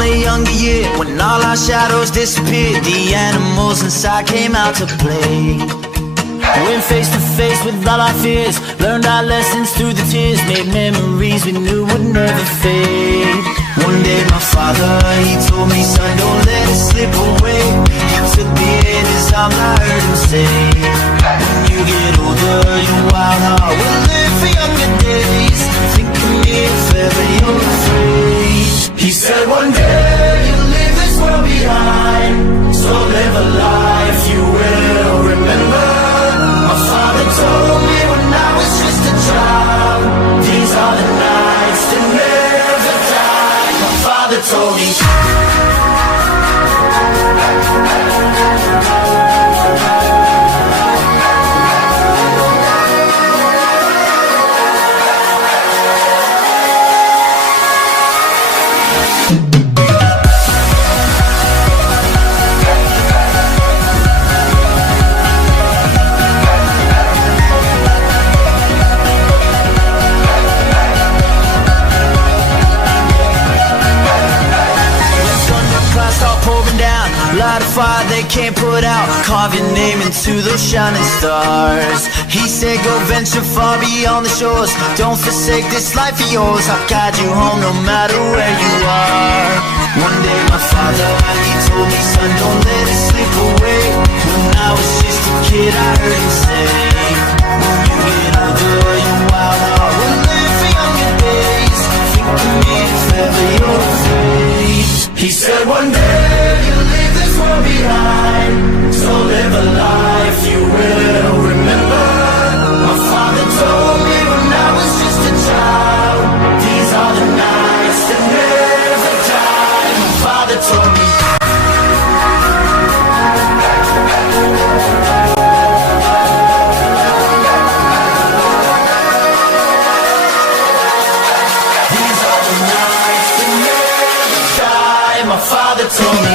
on a younger year, when all our shadows disappeared, the animals inside came out to play. Went face to face with all our fears, learned our lessons through the tears, made memories we knew would never fade. One day my father, he told me, son, don't let it slip away. He took me in his arms, I heard him say, when you get older, your wild heart will live for younger days. Think of me if ever you're afraid. He said one day you'll leave this world behind, so live a life you will remember. My father told me when I was just a child, these are the nights that never die. My father told me. Light a fire they can't put out, carve your name into those shining stars. He said go venture far beyond the shores, don't forsake this life of yours. I'll guide you home no matter where you are. One day my father, he told me, son, don't let it slip away. When I was just a kid I heard him say, when you get older your wild heart will live for younger days. Think of me if ever you're afraid. He said one day you'll leave this world behind, so live a life you will remember. My father told me when I was just a child, these are the nights that never die. My father told me. These are the nights that never die. My father told me.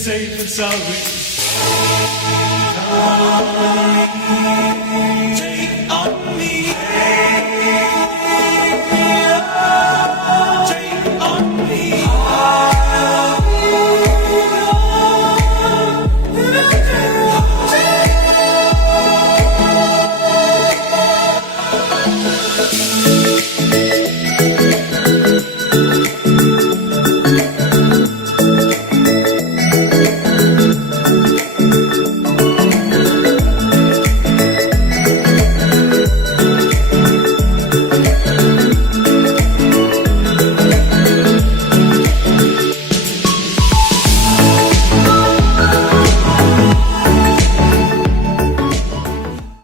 safe and sorry. Come with me.